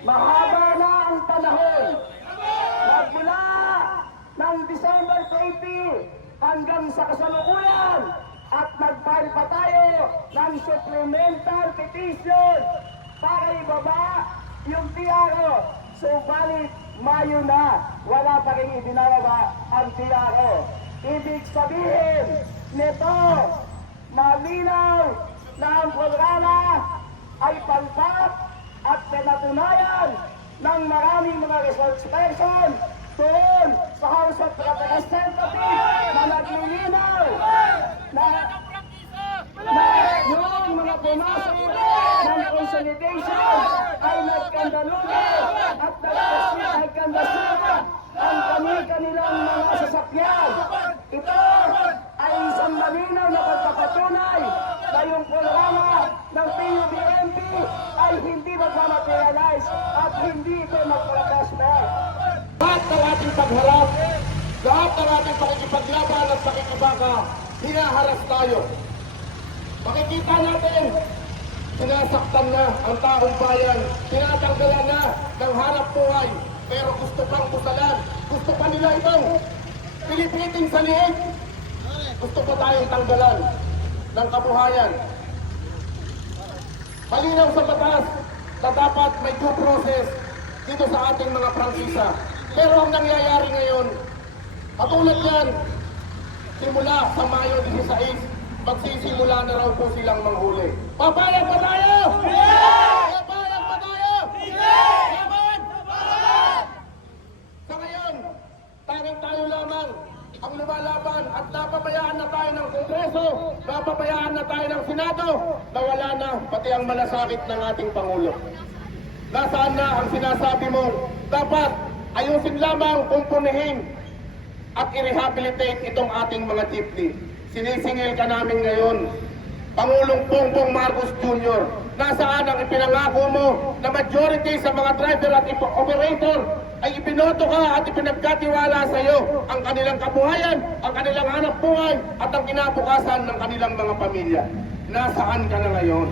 Mahaba na ang panahon. Magmula ng December 20 hanggang sa kasalukuyan at nag-file pa tayo ng supplemental petition para ibaba yung TRO. Subalit Mayo na, wala pa rin ibinababa ang TRO. Ibig sabihin nito, malinaw na ang programa ay palpak at pinatunayan ng maraming mga research person doon sa House of Representatives na naglilinaw na yung mga pumasok ng consolidation ay nagkandalunan at nagkandasunan ang kanilang mga sasakyan. Ito ay isang malinaw na pagpapatunay na yung programa ng PUBMP ay hindi magmamaterialize at hindi ito magpapasper. Lahat ng ating pagharap, lahat ng ating pakikipaglaban at pakikibaka, hinaharas tayo. Makikita natin, sinasaktan na ang taong bayan, tinatanggalan na ng hanap buhay, pero gusto pang busalan, gusto pa nila itong pilipiting sa liig. Gusto pa tayong tanggalan ng kabuhayan. Malinaw sa batas na dapat may due process dito sa ating mga prangkisa. Pero ang nangyayari ngayon, katulad yan, simula sa Mayo 16, magsisimula na raw po silang manghuli. Papayag ba tayo? Papayag ba tayo? Laban! Sa ngayon, tanging tayo lamang ang lumalaban at napabayaan na tayo ng Kongreso, napabayaan na tayo ng Senado, nawala na pati ang malasakit ng ating Pangulo. Nasaan na ang sinasabi mo? Dapat ayusin lamang, kumpunihin at i-rehabilitate itong ating mga jeepney. Sinisingil ka namin ngayon, Pangulong Bongbong Marcos Jr., nasaan ang ipinangako mo na majority sa mga driver at operator ay ibinoto ka at ipinagkatiwala sa iyo ang kanilang kabuhayan, ang kanilang hanap buhay at ang kinabukasan ng kanilang mga pamilya. Nasaan ka na ngayon?